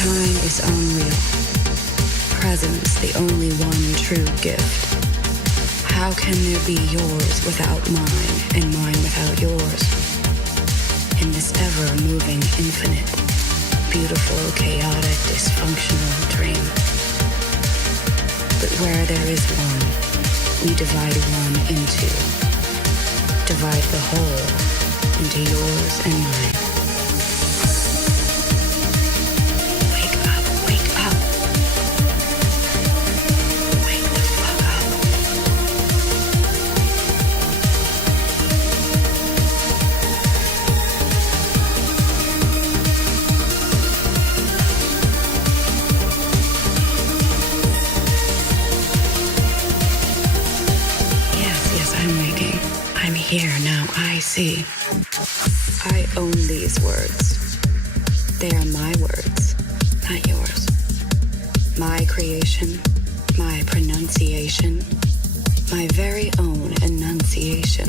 Time is unreal. Presence the only one true gift. How can there be yours without mine and mine without yours? In this ever-moving infinite, beautiful, chaotic, dysfunctional dream. But where there is one, we divide one into. Divide the whole into yours and mine. Wake up, wake up. Wake the fuck up. Yes, I'm waking. I'm here now, I see. I own these words. They are my words, not yours. My creation, my pronunciation, my very own enunciation.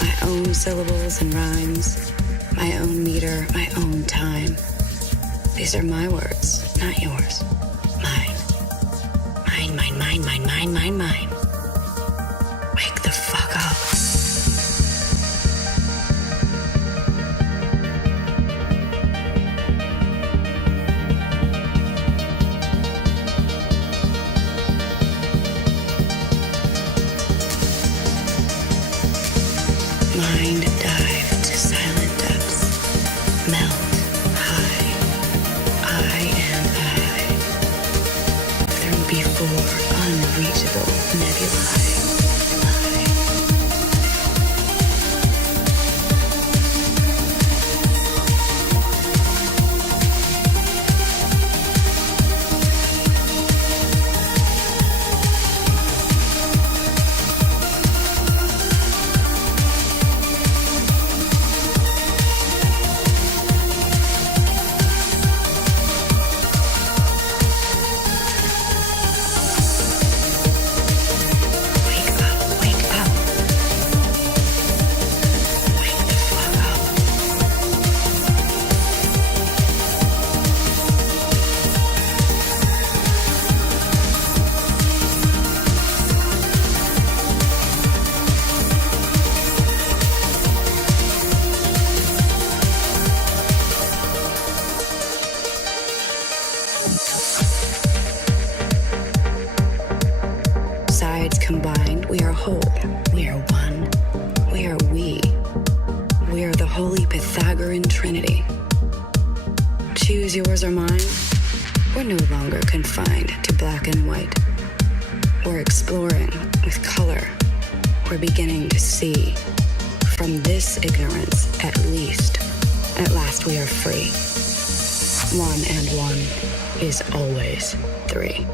My own syllables and rhymes, my own meter, my own time. These are my words, not yours. Mine. Mine, mine, mine, mine, mine, mine, mine. Wake the fuck up. Mind dive to silent depths. Melt high. I and I. Through before unreachable nebulae. Combined, we are whole, we are one, we are we. We are the holy Pythagorean trinity. Choose yours or mine. We're no longer confined to black and white. We're exploring with color. We're beginning to see. From this ignorance, at least, at last we are free. 1 and 1 is always 3.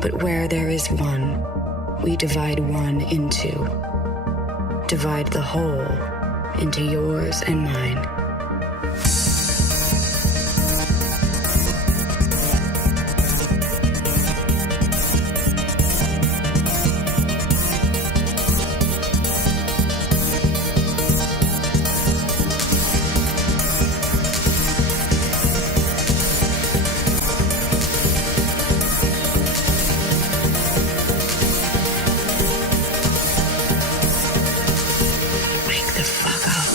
But where there is one, we divide one into. Divide the whole into yours and mine. Wake the fuck up.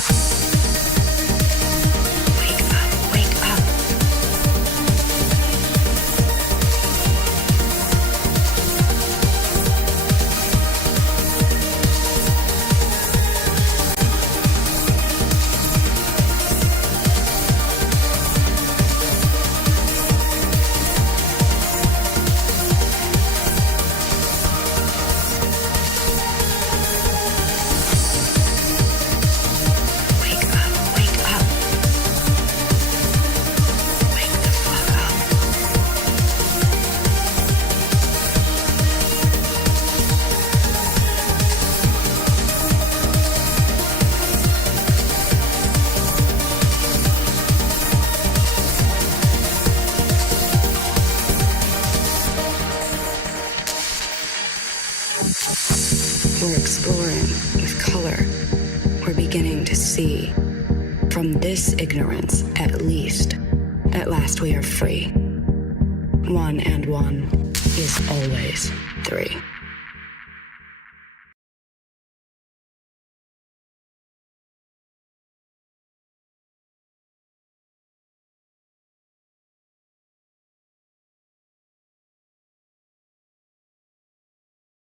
this ignorance, at least, at last we are free. One and one is always three.